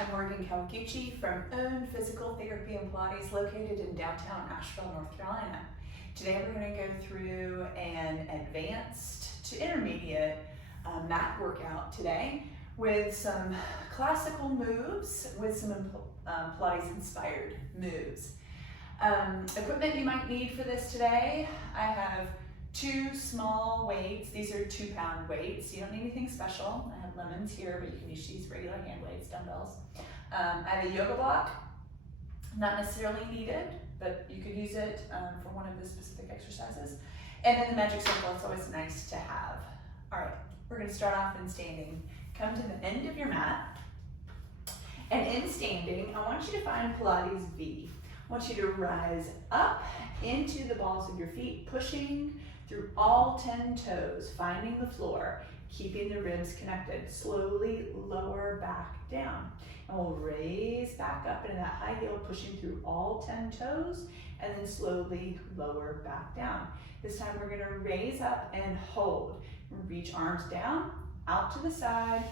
I'm Morgan Kawaguchi from Own Physical Therapy and Pilates located in downtown Asheville, North Carolina. Today we're going to go through an advanced to intermediate mat workout today with some classical moves with some Pilates inspired moves. Equipment you might need for this today, I have 2 small weights. These are 2-pound weights. You don't need anything special. I have lemons here, but you can just use regular hand weights, dumbbells. I have a yoga block, not necessarily needed, but you could use it for one of the specific exercises. And then the magic circle, it's always nice to have. All right, we're gonna start off in standing. Come to the end of your mat. And in standing, I want you to find Pilates V. I want you to rise up into the balls of your feet, pushing through all 10 toes, finding the floor, keeping the ribs connected. Slowly lower back down. And we'll raise back up into that high heel, pushing through all 10 toes, and then slowly lower back down. This time we're gonna raise up and hold. Reach arms down, out to the side,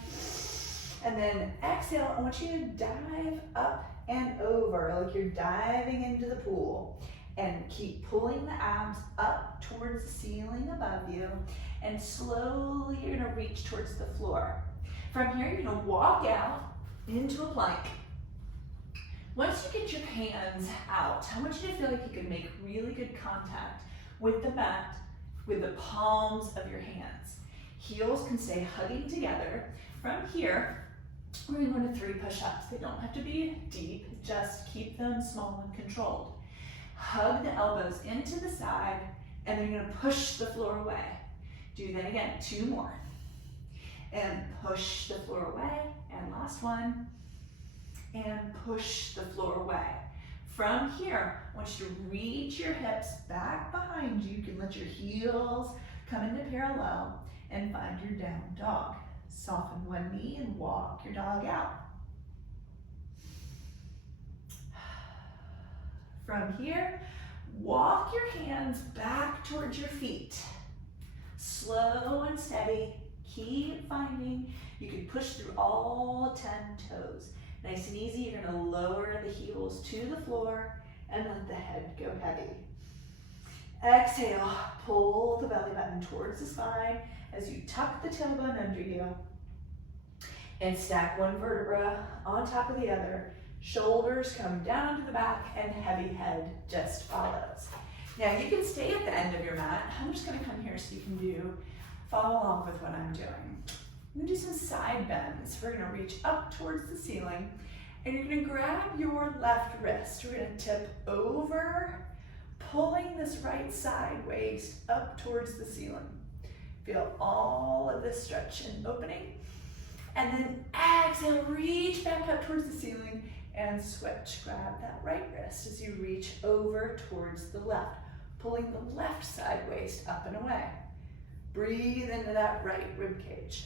and then exhale. I want you to dive up and over like you're diving into the pool. And keep pulling the abs up towards the ceiling above you, and slowly you're gonna reach towards the floor. From here, you're gonna walk out into a plank. Once you get your hands out, I want you to feel like you can make really good contact with the mat, with the palms of your hands. Heels can stay hugging together. From here, we're gonna go into 3 push-ups. They don't have to be deep, just keep them small and controlled. Hug the elbows into the side, and then you're gonna push the floor away. Do that again, 2 more. And push the floor away, and last one. And push the floor away. From here, I want you to reach your hips back behind you. You can let your heels come into parallel and find your down dog. Soften one knee and walk your dog out. From here, walk your hands back towards your feet. Slow and steady, keep finding. You can push through all 10 toes. Nice and easy, you're gonna lower the heels to the floor and let the head go heavy. Exhale, pull the belly button towards the spine as you tuck the tailbone under you and stack one vertebra on top of the other. Shoulders come down to the back and heavy head just follows. Now you can stay at the end of your mat. I'm just gonna come here so you can follow along with what I'm doing. I'm gonna do some side bends. We're gonna reach up towards the ceiling and you're gonna grab your left wrist. We're gonna tip over, pulling this right side waist up towards the ceiling. Feel all of this stretch and opening. And then exhale, reach back up towards the ceiling and switch. Grab that right wrist as you reach over towards the left, pulling the left side waist up and away. Breathe into that right rib cage.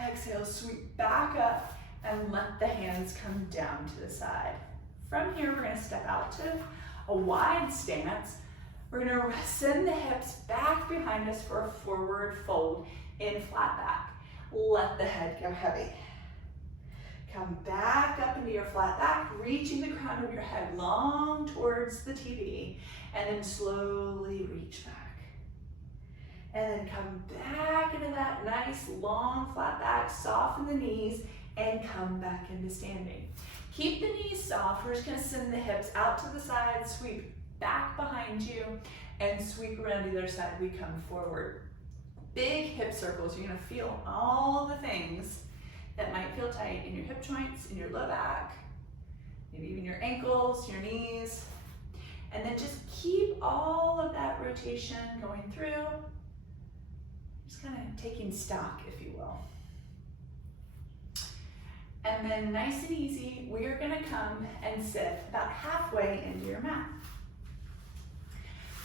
Exhale, sweep back up and let the hands come down to the side. From here, we're gonna step out to a wide stance. We're gonna send the hips back behind us for a forward fold in flat back. Let the head go heavy. Come back up into your flat back, reaching the crown of your head long towards the TV, and then slowly reach back. And then come back into that nice long flat back, soften the knees, and come back into standing. Keep the knees soft. We're just gonna send the hips out to the side, sweep back behind you, and sweep around to the other side. We come forward. Big hip circles. You're gonna feel all the things that might feel tight in your hip joints, in your low back, maybe even your ankles, your knees. And then just keep all of that rotation going through. Just kind of taking stock, if you will. And then nice and easy, we're gonna come and sit about halfway into your mat.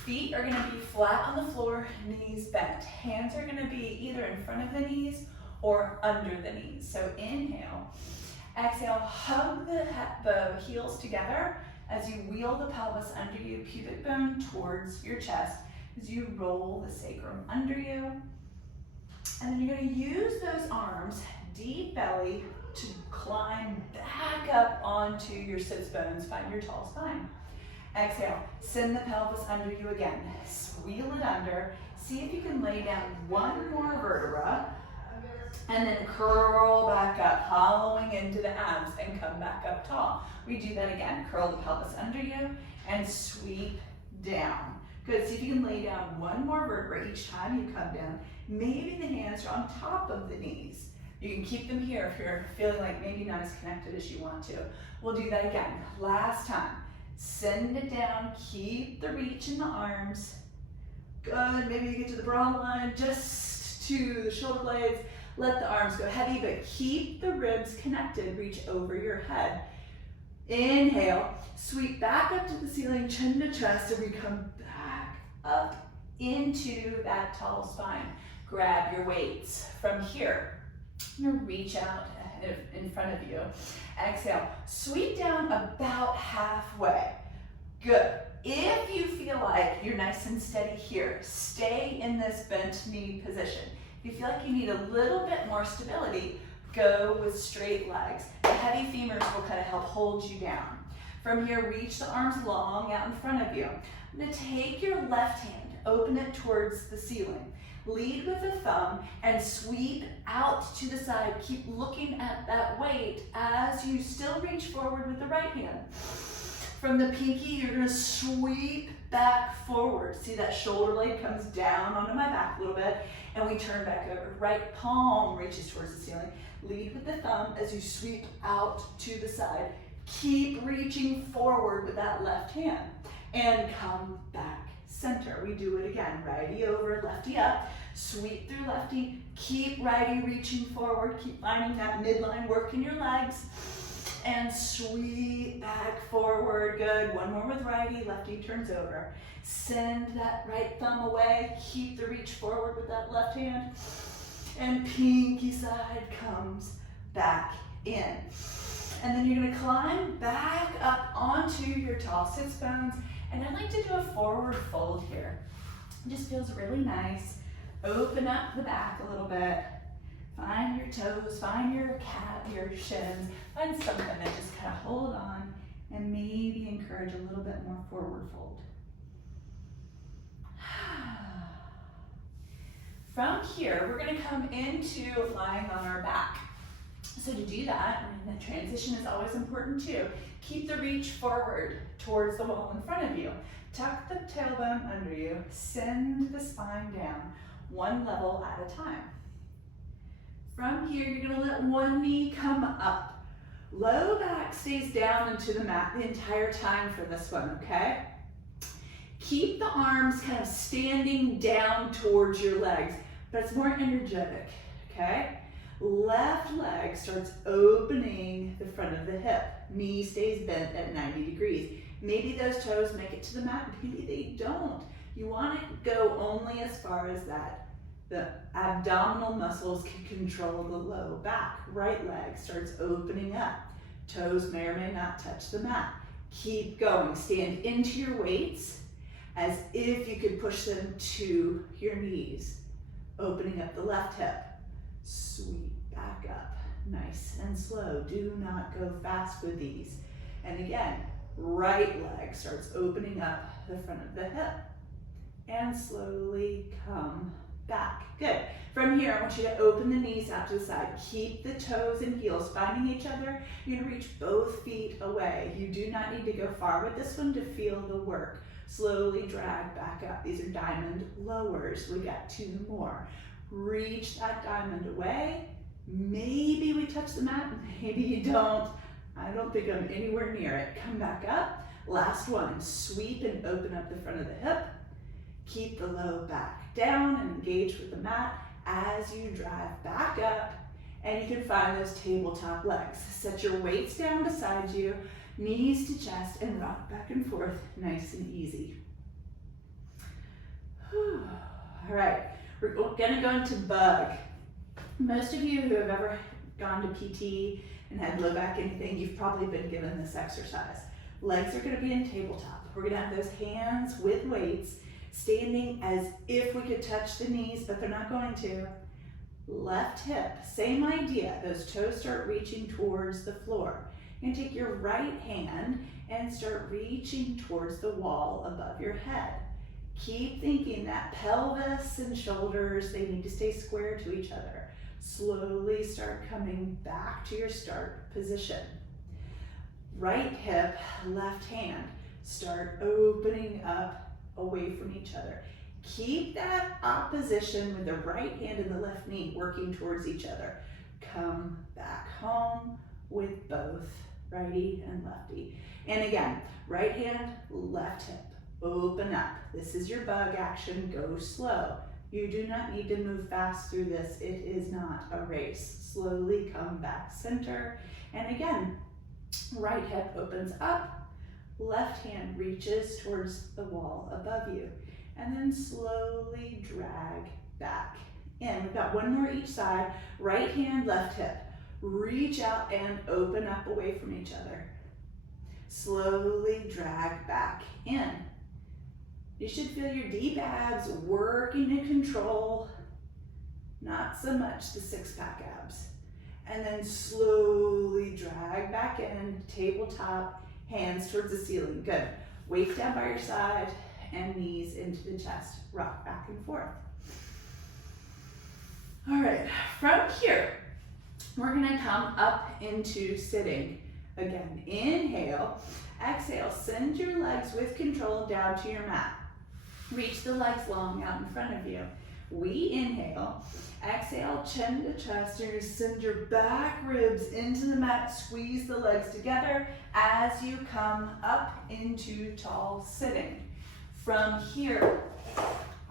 Feet are gonna be flat on the floor, knees bent. Hands are gonna be either in front of the knees or under the knees. So inhale, exhale, hug the heels together as you wheel the pelvis under you, pubic bone towards your chest, as you roll the sacrum under you. And then you're gonna use those arms, deep belly, to climb back up onto your sits bones, find your tall spine. Exhale, send the pelvis under you again. Wheel it under. See if you can lay down one more vertebra and then curl back up, hollowing into the abs and come back up tall. We do that again. Curl the pelvis under you and sweep down. Good, see if you can lay down one more vertebra each time you come down. Maybe the hands are on top of the knees. You can keep them here if you're feeling like maybe not as connected as you want to. We'll do that again. Last time. Send it down, keep the reach in the arms. Good, maybe you get to the bra line, just to the shoulder blades. Let the arms go heavy, but keep the ribs connected. Reach over your head. Inhale, sweep back up to the ceiling, chin to chest, and we come back up into that tall spine. Grab your weights from here. You're gonna reach out in front of you. Exhale, sweep down about halfway. Good. If you feel like you're nice and steady here, stay in this bent knee position. If you feel like you need a little bit more stability, go with straight legs. The heavy femurs will kind of help hold you down. From here, reach the arms long out in front of you. I'm gonna take your left hand, open it towards the ceiling. Lead with the thumb and sweep out to the side. Keep looking at that weight as you still reach forward with the right hand. From the pinky, you're gonna sweep back forward. See that shoulder blade comes down onto my back a little bit, and we turn back over. Right palm reaches towards the ceiling. Lead with the thumb as you sweep out to the side. Keep reaching forward with that left hand, and come back center. We do it again. Righty over, lefty up. Sweep through lefty. Keep righty reaching forward. Keep finding that midline work in your legs. And sweep back forward. Good. One more with righty. Lefty turns over. Send that right thumb away. Keep the reach forward with that left hand. And pinky side comes back in. And then you're going to climb back up onto your tall sits bones. And I like to do a forward fold here. It just feels really nice. Open up the back a little bit. Find your toes, find your calf, your shins. Find something that just kind of hold on and maybe encourage a little bit more forward fold. From here, we're going to come into lying on our back. So to do that, and the transition is always important too, keep the reach forward towards the wall in front of you. Tuck the tailbone under you, send the spine down, one level at a time. From here, you're gonna let one knee come up. Low back stays down into the mat the entire time for this one, okay? Keep the arms kind of standing down towards your legs, but it's more energetic, okay? Left leg starts opening the front of the hip. Knee stays bent at 90 degrees. Maybe those toes make it to the mat, maybe they don't. You want to go only as far as that. The abdominal muscles can control the low back. Right leg starts opening up. Toes may or may not touch the mat. Keep going. Stand into your weights as if you could push them to your knees. Opening up the left hip. Sweep back up. Nice and slow. Do not go fast with these. And again, right leg starts opening up the front of the hip. And slowly come back. Good. From here, I want you to open the knees out to the side. Keep the toes and heels finding each other. You're going to reach both feet away. You do not need to go far with this one to feel the work. Slowly drag back up. These are diamond lowers. We got two more. Reach that diamond away. Maybe we touch the mat, maybe you don't. I don't think I'm anywhere near it. Come back up. Last one. Sweep and open up the front of the hip. Keep the low back down and engage with the mat as you drive back up. And you can find those tabletop legs. Set your weights down beside you, knees to chest, and rock back and forth nice and easy. Whew. All right, we're gonna go into bug. Most of you who have ever gone to PT and had low back anything, you've probably been given this exercise. Legs are gonna be in tabletop. We're gonna have those hands with weights, standing as if we could touch the knees, but they're not going to. left hip, same idea. Those toes start reaching towards the floor. You're gonna take your right hand and start reaching towards the wall above your head. Keep thinking that pelvis and shoulders, they need to stay square to each other. Slowly start coming back to your start position. Right hip, left hand, start opening up away from each other. Keep that opposition with the right hand and the left knee working towards each other. Come back home with both righty and lefty. And again, right hand, left hip, open up. This is your bug action, go slow. You do not need to move fast through this. It is not a race. Slowly come back center. And again, right hip opens up, left hand reaches towards the wall above you. And then slowly drag back in. We've got one more each side. Right hand, left hip. Reach out and open up away from each other. Slowly drag back in. You should feel your deep abs working to control, not so much the six-pack abs. And then slowly drag back in, tabletop, hands towards the ceiling. Good. Weight down by your side and knees into the chest. Rock back and forth. All right, from here, we're gonna come up into sitting. Again, inhale, exhale, send your legs with control down to your mat. Reach the legs long out in front of you. We inhale, exhale, chin to chest. You're gonna send your back ribs into the mat, squeeze the legs together as you come up into tall sitting. From here,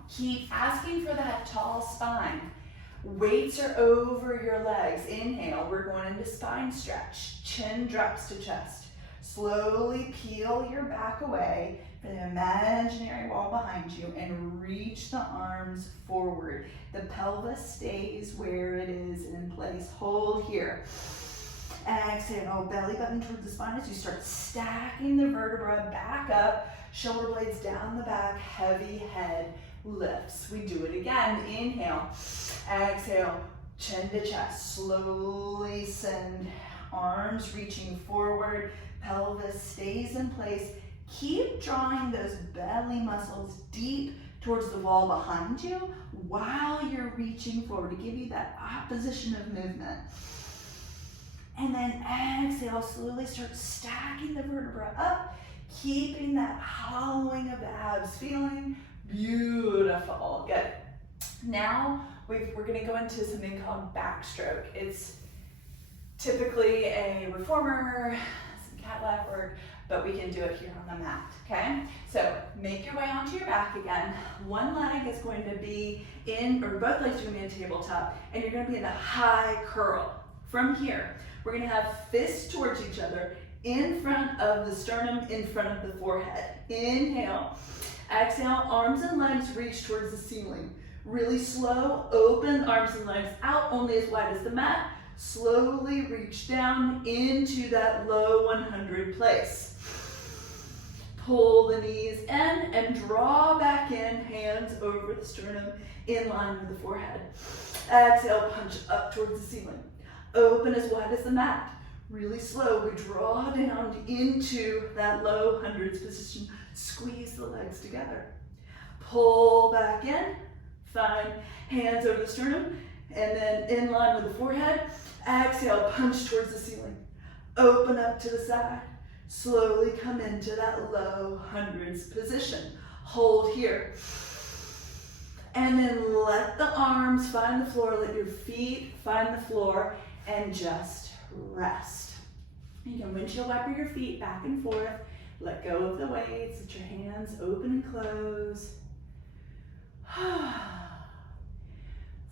keep asking for that tall spine. Weights are over your legs. Inhale, we're going into spine stretch. Chin drops to chest. Slowly peel your back away from the imaginary wall behind you and reach the arms forward. The pelvis stays where it is in place. Hold here. Exhale, belly button towards the spine as you start stacking the vertebra back up, shoulder blades down the back, heavy head lifts. We do it again. Inhale, exhale, chin to chest. Slowly send arms reaching forward, pelvis stays in place. Keep drawing those belly muscles deep towards the wall behind you while you're reaching forward to give you that opposition of movement. And then exhale, slowly start stacking the vertebra up, keeping that hollowing of the abs, feeling beautiful. Good. Now we're gonna go into something called backstroke. It's typically a reformer, some cat lap work, but we can do it here on the mat, okay? So make your way onto your back again. One leg is going to be in, or both legs are gonna be in tabletop, and you're gonna be in a high curl. From here, we're gonna have fists towards each other in front of the sternum, in front of the forehead. Inhale, exhale, arms and legs reach towards the ceiling. Really slow, open arms and legs out, only as wide as the mat. Slowly reach down into that low 100 place. Pull the knees in and draw back in, hands over the sternum in line with the forehead. Exhale, punch up towards the ceiling. Open as wide as the mat. Really slow, we draw down into that low hundreds position. Squeeze the legs together. Pull back in, find hands over the sternum, and then in line with the forehead. Exhale, punch towards the ceiling. Open up to the side. Slowly come into that low hundreds position. Hold here. And then let the arms find the floor, let your feet find the floor, and just rest. You can windshield wiper your feet back and forth. Let go of the weights, let your hands open and close.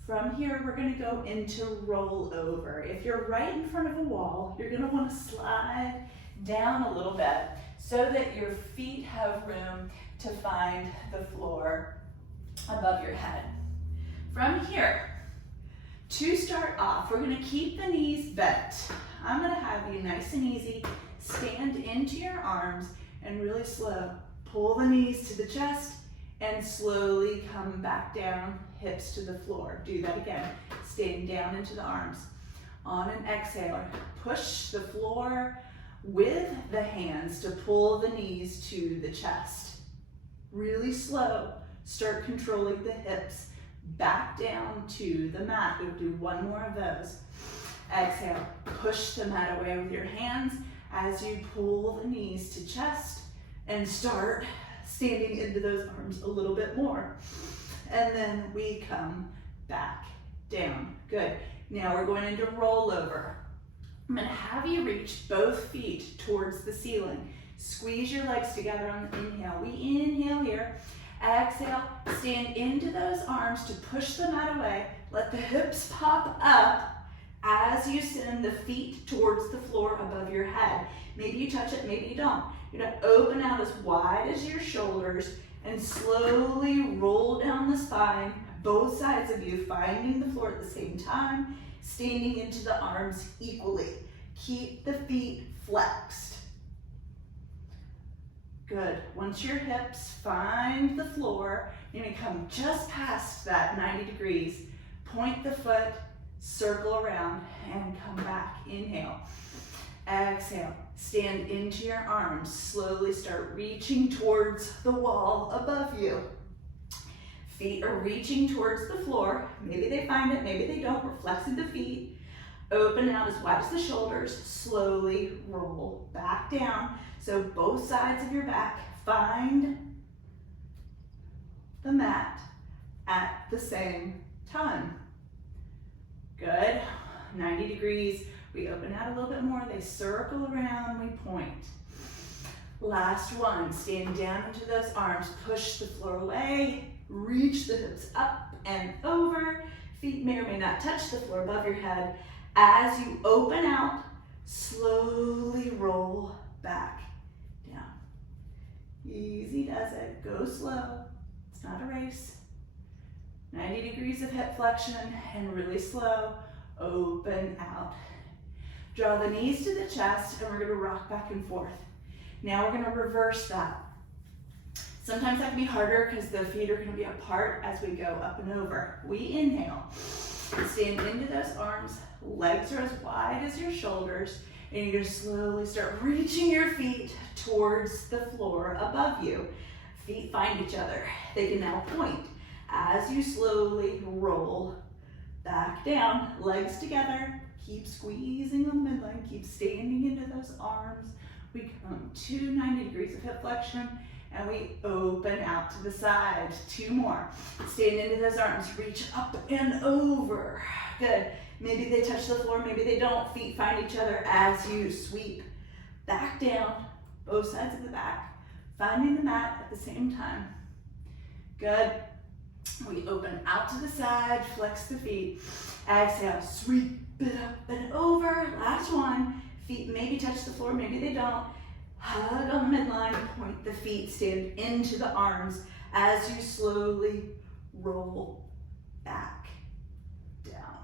From here, we're gonna go into roll over. If you're right in front of a wall, you're gonna wanna slide down a little bit so that your feet have room to find the floor above your head. From here, to start off, we're gonna keep the knees bent. I'm gonna have you nice and easy, stand into your arms and really slow. Pull the knees to the chest and slowly come back down, hips to the floor. Do that again. Stand down into the arms. On an exhale, push the floor with the hands to pull the knees to the chest. Really slow. Start controlling the hips. Back down to the mat. We'll do one more of those. Exhale, push the mat away with your hands as you pull the knees to chest and start standing into those arms a little bit more. And then we come back down. Good. Now we're going into rollover. I'm going to have you reach both feet towards the ceiling. Squeeze your legs together on the inhale. We inhale here. Exhale, stand into those arms to push the mat away. Let the hips pop up as you send the feet towards the floor above your head. Maybe you touch it, maybe you don't. You're going to open out as wide as your shoulders and slowly roll down the spine, both sides of you finding the floor at the same time, standing into the arms equally. Keep the feet flexed. Good. Once your hips find the floor, you're going to come just past that 90 degrees. Point the foot, circle around, and come back. Inhale. Exhale. Stand into your arms. Slowly start reaching towards the wall above you. Feet are reaching towards the floor. Maybe they find it, maybe they don't. We're flexing the feet. Open out as wide as the shoulders. Slowly roll back down. So both sides of your back find the mat at the same time. Good. 90 degrees. We open out a little bit more. They circle around. We point. Last one. Stand down into those arms. Push the floor away. Reach the hips up and over. Feet may or may not touch the floor above your head. As you open out, slowly roll back down. Easy does it. Go slow. It's not a race. 90 degrees of hip flexion and really slow. Open out. Draw the knees to the chest and we're going to rock back and forth. Now we're going to reverse that. Sometimes that can be harder because the feet are going to be apart as we go up and over. We inhale. Stand into those arms. Legs are as wide as your shoulders. And you're going to slowly start reaching your feet towards the floor above you. Feet find each other. They can now point. As you slowly roll back down, legs together. Keep squeezing on the midline. Keep standing into those arms. We come to 90 degrees of hip flexion. And we open out to the side. Two more. Stand into those arms. Reach up and over. Good. Maybe they touch the floor, maybe they don't. Feet find each other as you sweep back down, both sides of the back, finding the mat at the same time. Good. We open out to the side, flex the feet. Exhale, sweep it up and over. Last one. Feet maybe touch the floor, maybe they don't. Hug on the midline, point the feet, stand into the arms as you slowly roll back down.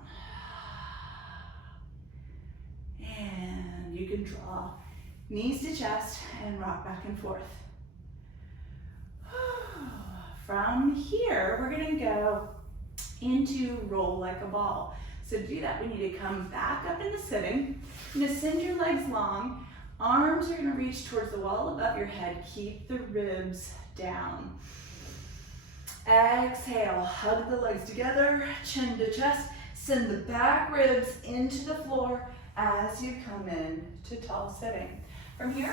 And you can draw knees to chest and rock back and forth. From here, we're going to go into roll like a ball. So to do that, we need to come back up into sitting. You're going to send your legs long. Arms are going to reach towards the wall above your head. Keep the ribs down. Exhale, hug the legs together, chin to chest. Send the back ribs into the floor as you come in to tall sitting. From here,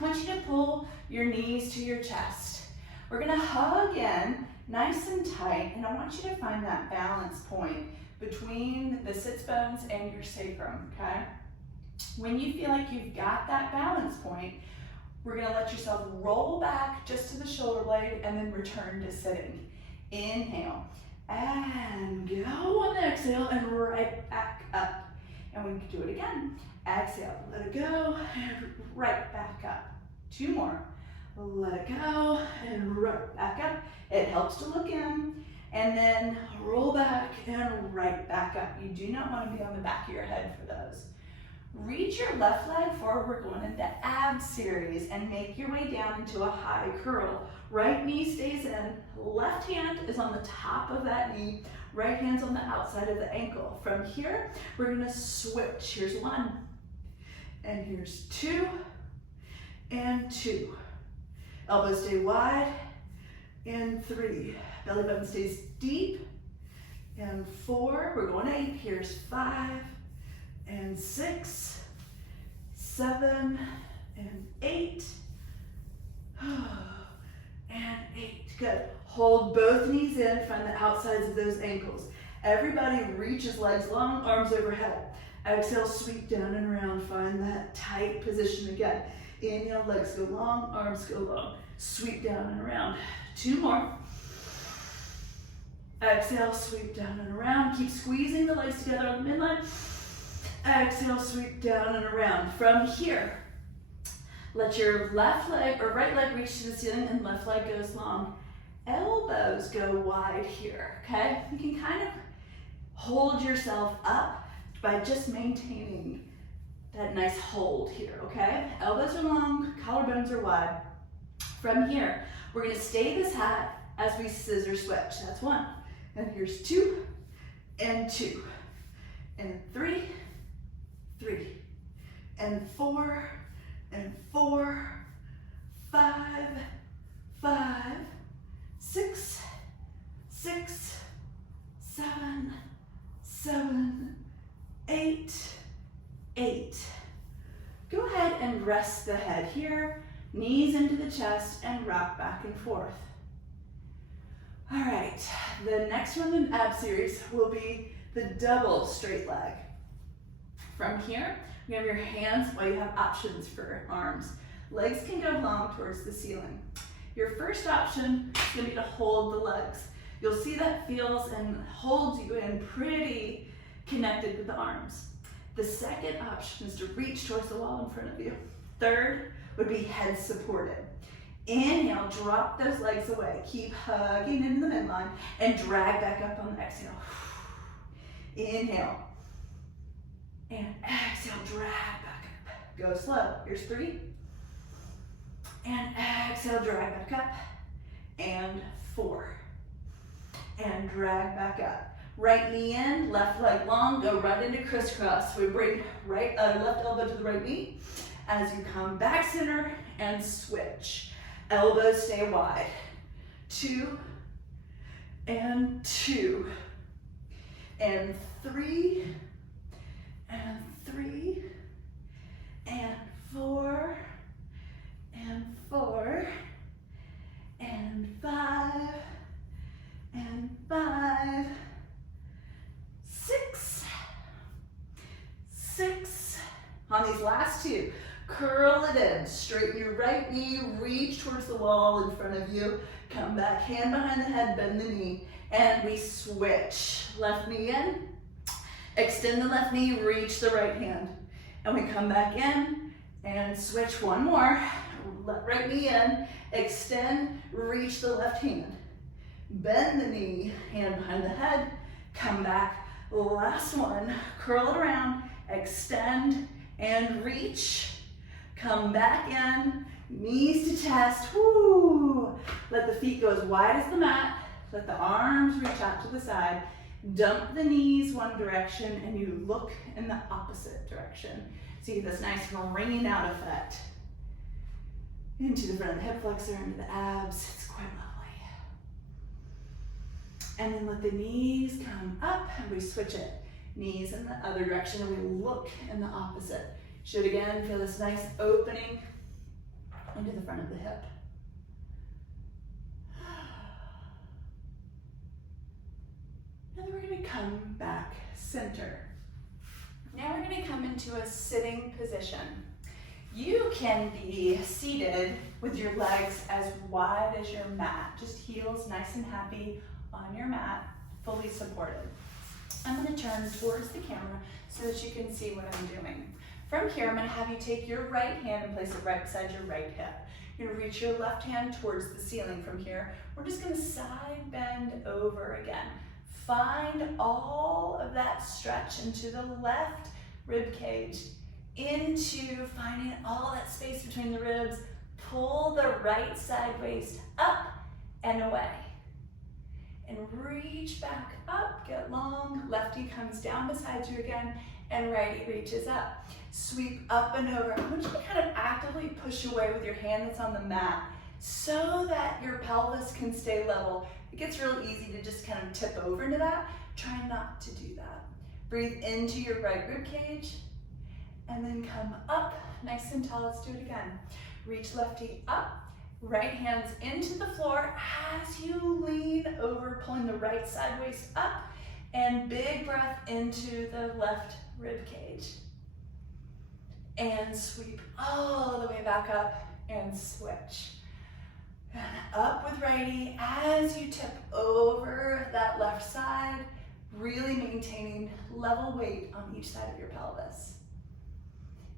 I want you to pull your knees to your chest. We're going to hug in nice and tight, and I want you to find that balance point between the sits bones and your sacrum, okay? When you feel like you've got that balance point, we're going to let yourself roll back just to the shoulder blade and then return to sitting. Inhale and go on the exhale and right back up. And we can do it again. Exhale, let it go and right back up. Two more. Let it go and right back up. It helps to look in and then roll back and right back up. You do not want to be on the back of your head for those. Reach your left leg forward. We're going into ab series and make your way down into a high curl. Right knee stays in, left hand is on the top of that knee, right hand's on the outside of the ankle. From here, we're gonna switch. Here's 1, and here's 2, and 2. Elbows stay wide, and 3. Belly button stays deep, and 4. We're going 8. Here's 5, and 6, 7, and 8, and 8. Good. Hold both knees in, find the outsides of those ankles. Everybody reaches legs long, arms overhead. Exhale, sweep down and around. Find that tight position again. Inhale, legs go long, arms go long. Sweep down and around. 2 more. Exhale, sweep down and around. Keep squeezing the legs together on the midline. Exhale, sweep down and around. From here, let your left leg or right leg reach to the ceiling and left leg goes long. Elbows go wide here, okay? You can kind of hold yourself up by just maintaining that nice hold here, okay? Elbows are long, collarbones are wide. From here, we're gonna stay this high as we scissor switch. That's 1. And here's 2, and 2, and 3, 3, and 4, and 4, 5, 5, 6, 6, 7, 7, 8, 8. Go ahead and rest the head here, knees into the chest, and rock back and forth. All right, the next one in ab series will be the double straight leg. From here, you have your hands while you have options for arms. Legs can go long towards the ceiling. Your first option is going to be to hold the legs. You'll see that feels and holds you in pretty connected with the arms. The second option is to reach towards the wall in front of you. Third would be head supported. Inhale, drop those legs away. Keep hugging into the midline and drag back up on the exhale. Inhale. And exhale, drag back up. Go slow. Here's 3. And exhale, drag back up. And 4. And drag back up. Right knee in, left leg long, go right into crisscross. We bring left elbow to the right knee. As you come back center and switch. Elbows stay wide. 2, and 2, and 3, and 3, and 4, and 4, and 5, and 5, 6, 6. On these last 2, curl it in, straighten your right knee, reach towards the wall in front of you, come back, hand behind the head, bend the knee, and we switch. Left knee in, extend the left knee, reach the right hand, and we come back in and switch. 1 more, right knee in, extend, reach the left hand, bend the knee, hand behind the head, come back. Last one, curl it around, extend and reach, come back in, knees to chest, whoo. Let the feet go as wide as the mat, let the arms reach out to the side, dump the knees one direction and you look in the opposite direction. See this nice ringing out effect into the front of the hip flexor, into the abs. It's quite lovely. And then let the knees come up and we switch it. Knees in the other direction and we look in the opposite. Should again feel this nice opening into the front of the hip. And then we're going to come back center. Now we're going to come into a sitting position. You can be seated with your legs as wide as your mat, just heels nice and happy on your mat, fully supported. I'm going to turn towards the camera so that you can see what I'm doing. From here, I'm going to have you take your right hand and place it right beside your right hip. You're going to reach your left hand towards the ceiling from here. We're just going to side bend over again. Find all of that stretch into the left rib cage into finding all that space between the ribs. Pull the right side waist up and away. And reach back up, get long. Lefty comes down beside you again, and righty reaches up. Sweep up and over. I want you to kind of actively push away with your hand that's on the mat so that your pelvis can stay level. It gets real easy to just kind of tip over into that. Try not to do that. Breathe into your right rib cage and then come up nice and tall. Let's do it again. Reach lefty up, right hands into the floor as you lean over, pulling the right side waist up, and big breath into the left rib cage. And sweep all the way back up and switch. And up with righty as you tip over that left side, really maintaining level weight on each side of your pelvis.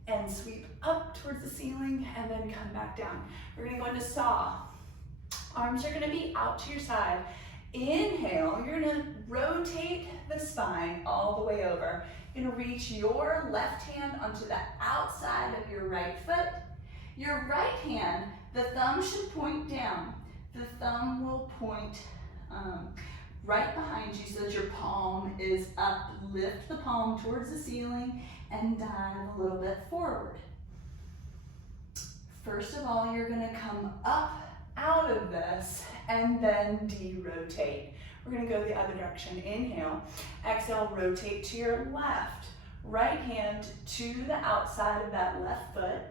And sweep up towards the ceiling and then come back down. We're gonna go into saw. Arms are gonna be out to your side. Inhale, you're gonna rotate the spine all the way over. You're gonna reach your left hand onto the outside of your right foot. Your right hand, the thumb should point down. The thumb will point right behind you so that your palm is up. Lift the palm towards the ceiling and dive a little bit forward. First of all, you're gonna come up out of this and then de-rotate. We're gonna go the other direction. Inhale, exhale, rotate to your left. Right hand to the outside of that left foot.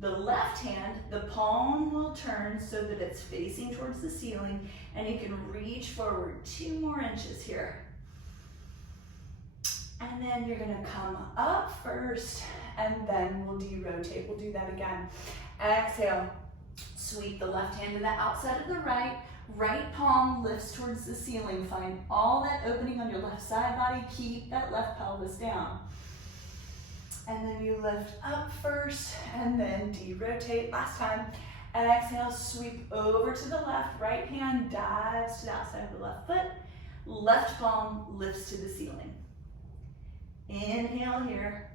The left hand, the palm will turn so that it's facing towards the ceiling, and you can reach forward 2 more inches here. And then you're gonna come up first, and then we'll de-rotate. We'll do that again. Exhale, sweep the left hand to the outside of the right. Right palm lifts towards the ceiling. Find all that opening on your left side body. Keep that left pelvis down. And then you lift up first, and then de-rotate. Last time. Exhale, sweep over to the left. Right hand dives to the outside of the left foot. Left palm lifts to the ceiling. Inhale here.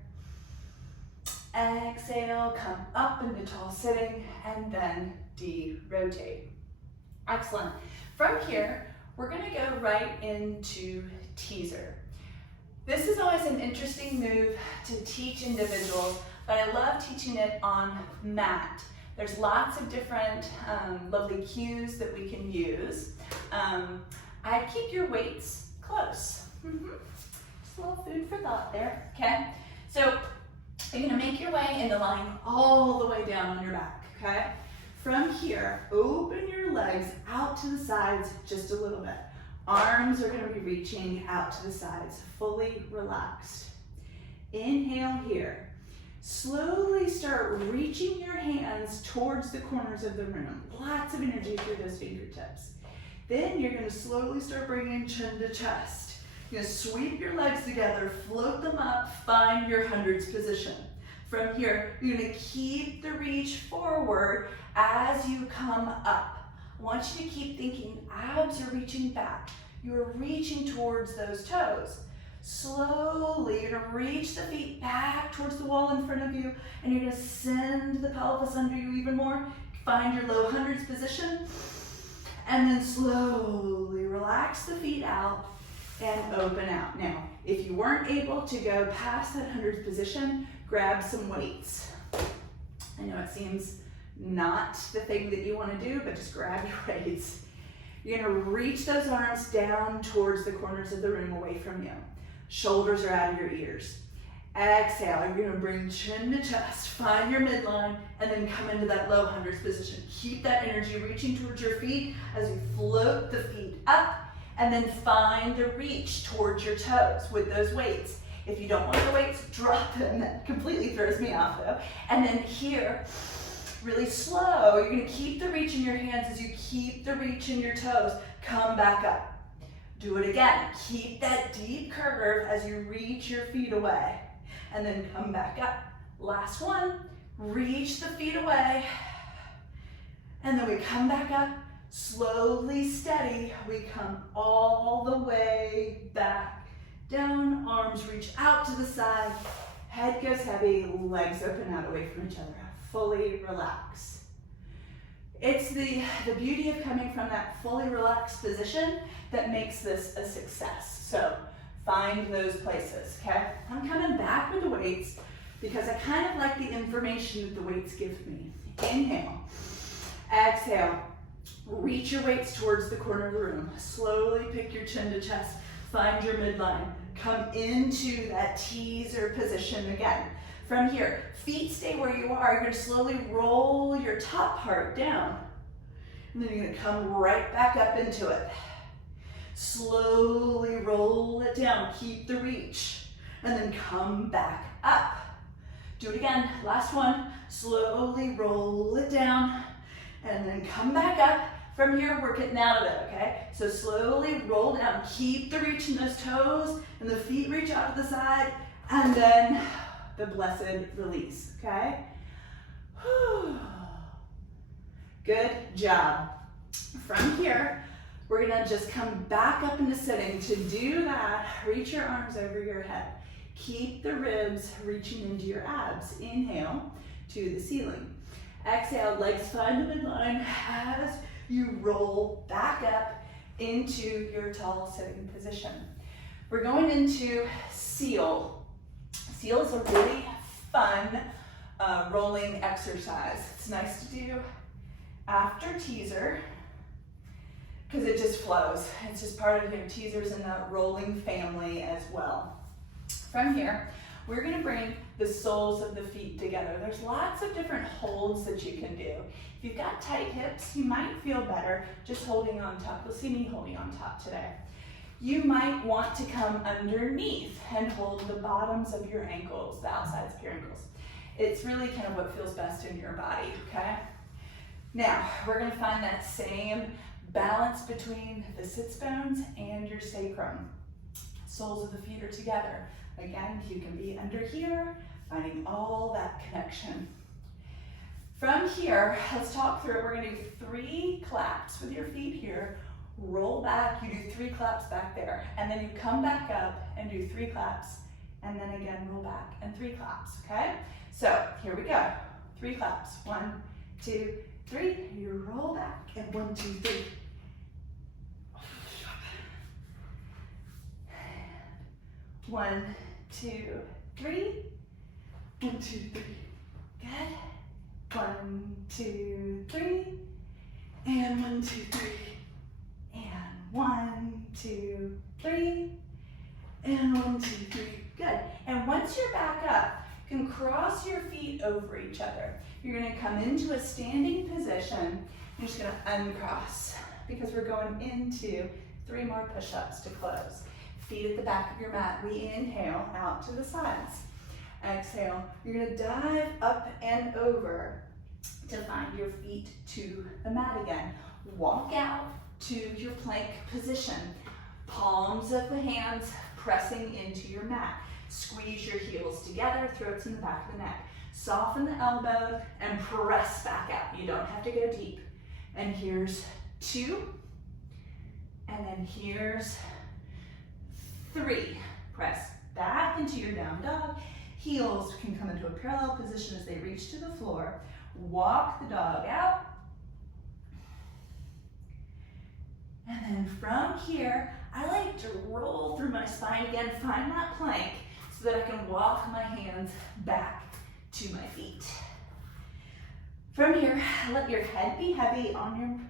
Exhale, come up into tall sitting, and then de-rotate. Excellent. From here, we're gonna go right into teaser. This is always an interesting move to teach individuals, but I love teaching it on mat. There's lots of different lovely cues that we can use. I keep your weights close. Just a little food for thought there, okay? So you're gonna make your way into lying all the way down on your back, okay? From here, open your legs out to the sides just a little bit. Arms are gonna be reaching out to the sides, fully relaxed. Inhale here. Slowly start reaching your hands towards the corners of the room. Lots of energy through those fingertips. Then you're gonna slowly start bringing chin to chest. You're gonna sweep your legs together, float them up, find your hundreds position. From here, you're gonna keep the reach forward as you come up. I want you to keep thinking abs are reaching back. You're reaching towards those toes. Slowly, you're gonna reach the feet back towards the wall in front of you, and you're gonna send the pelvis under you even more. Find your low hundreds position, and then slowly relax the feet out and open out. Now, if you weren't able to go past that hundreds position, grab some weights. I know it seems not the thing that you want to do, but just grab your weights. You're gonna reach those arms down towards the corners of the room away from you. Shoulders are out of your ears. Exhale, you're gonna bring chin to chest, find your midline, and then come into that low hundreds position. Keep that energy reaching towards your feet as you float the feet up, and then find the reach towards your toes with those weights. If you don't want the weights, drop them. That completely throws me off though. And then here, really slow, you're gonna keep the reach in your hands as you keep the reach in your toes. Come back up. Do it again. Keep that deep curve as you reach your feet away. And then come back up. Last one. Reach the feet away. And then we come back up. Slowly, steady. We come all the way back. Down, arms reach out to the side. Head goes heavy, legs open out away from each other. Fully relax. It's the beauty of coming from that fully relaxed position that makes this a success. So find those places, okay? I'm coming back with the weights because I kind of like the information that the weights give me. Inhale, exhale, reach your weights towards the corner of the room. Slowly pick your chin to chest, find your midline. Come into that teaser position again. From here, feet stay where you are. You're gonna slowly roll your top part down. And then you're gonna come right back up into it. Slowly roll it down, keep the reach, and then come back up. Do it again, last one. Slowly roll it down, and then come back up. From here, we're getting out of it, okay? So slowly roll down, keep the reach in those toes, and the feet reach out to the side, and then the blessed release, okay? Whew. Good job. From here, we're gonna just come back up into sitting. To do that, reach your arms over your head. Keep the ribs reaching into your abs. Inhale to the ceiling. Exhale, legs find the midline as you roll back up into your tall sitting position. We're going into seal. Seal is a really fun rolling exercise. It's nice to do after teaser because it just flows. It's just part of your teasers in that rolling family as well. From here, we're gonna bring the soles of the feet together. There's lots of different holds that you can do. If you've got tight hips, you might feel better just holding on top. You'll see me holding on top today. You might want to come underneath and hold the bottoms of your ankles, the outsides of your ankles. It's really kind of what feels best in your body, okay? Now, we're gonna find that same balance between the sits bones and your sacrum. Soles of the feet are together. Again, you can be under here, finding all that connection. From here, let's talk through it. We're gonna do 3 claps with your feet here. Roll back, you do 3 claps back there. And then you come back up and do 3 claps. And then again, roll back and 3 claps, okay? So here we go. 3 claps. 1, 2, 3. You roll back and 1, 2, 3. 1, 2, 3. 1, 2, 3. Good. 1, 2, 3. And 1, 2, 3. And 1, 2, 3. And 1, 2, 3. Good. And once you're back up, you can cross your feet over each other. You're gonna come into a standing position. You're just gonna uncross because we're going into 3 more push-ups to close. Feet at the back of your mat. We inhale out to the sides. Exhale. You're gonna dive up and over to find your feet to the mat again. Walk out to your plank position. Palms of the hands pressing into your mat. Squeeze your heels together, throats in the back of the neck. Soften the elbow and press back out. You don't have to go deep. And here's 2. And then here's 3. Press back into your down dog. Heels can come into a parallel position as they reach to the floor. Walk the dog out. And then from here, I like to roll through my spine again, find that plank so that I can walk my hands back to my feet. From here, let your head be heavy on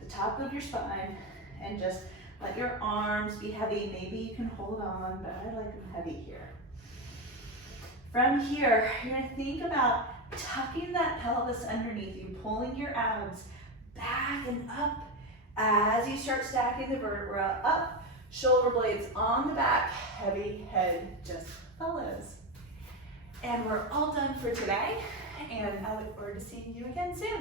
the top of your spine and just let your arms be heavy. Maybe you can hold on, but I like them heavy here. From here, you're gonna think about tucking that pelvis underneath you, pulling your abs back and up as you start stacking the vertebra up, shoulder blades on the back, heavy head just follows. And we're all done for today, and I look forward to seeing you again soon.